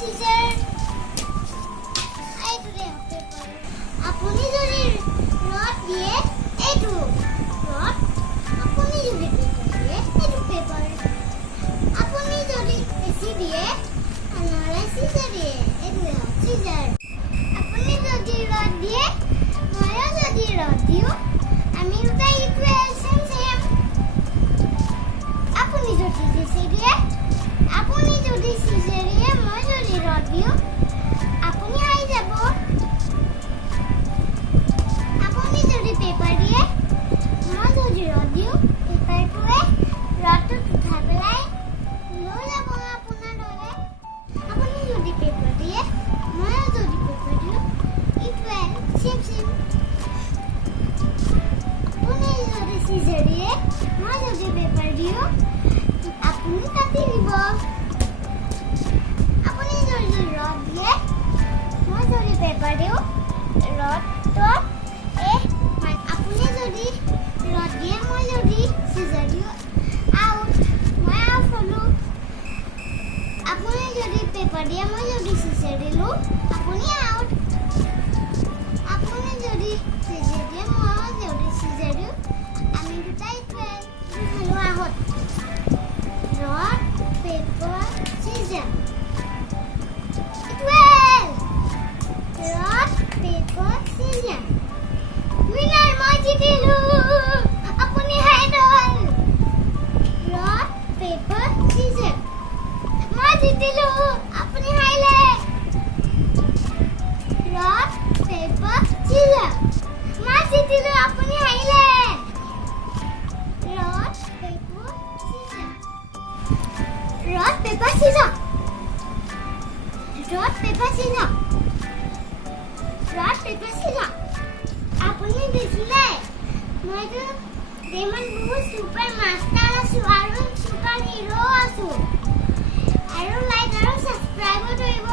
caesar এইটো দে paper আপুনি যদি রড দিয়ে এইটো রড আপুনি যদি পেপার দিয়ে এইটো পেপার আপুনি যদি এসি দিয়ে আনারে সিজার দিয়ে এইটো সিজার আপুনি যদি রড দিয়ে ময়ো যদি রড দিও আমি দুটাই ইকুয়েশন সেম আপুনি যদি এসি দিয়ে আপুনি যদি সিজার দিয়ে মই যদি রড দিও আপুনি আই যাব আপুনি যদি পেপার দিয়ে মই যদি রড দিও পেপাৰটোৱে ৰডটো উঠাই পেলাই লৈ যাব আপোনাৰ দৰে আপুনি যদি পেপাৰ দিয়ে মই যদি পেপাৰ দিও ইকুৱেল সেম সেম আপুনি যদি সিজার দিয়ে মই যদি পেপার দিও আপুনি কাটি দিব আপুনি যদি রড দিয়ে মই যদি পেপার দিও রডটো আপুনি যদি রড দিয়ে মই যদি সিজার দিও আউট মই আউট হলো আপুনি যদি পেপার দিয়ে মই যদি সিজার দিলো আপুনি আউট আপুনি যদি সিজার দিয়ে মই যদি সিজার দিও আমি দুটাই ইকুৱেল হলো আহত ৰড পেপাৰ সিজাৰ equal rod paper caesar winner মই জিতিলো আপুনি হাইডল রড পেপার সিজার মই জিতিলো আপুনি হাইলে রড পেপার সিজার মই জিতিলো আপুনি হাইলে rock paper scissor rock paper scissor rock paper scissor rock paper scissor আপুনি দেখিলে মইতো দেমান বহুত সুপাৰ মাষ্টাৰ আছো আৰু সুপাৰ হিৰো আছো আৰু লাইক আৰু সাবস্ক্ৰাইব কৰিব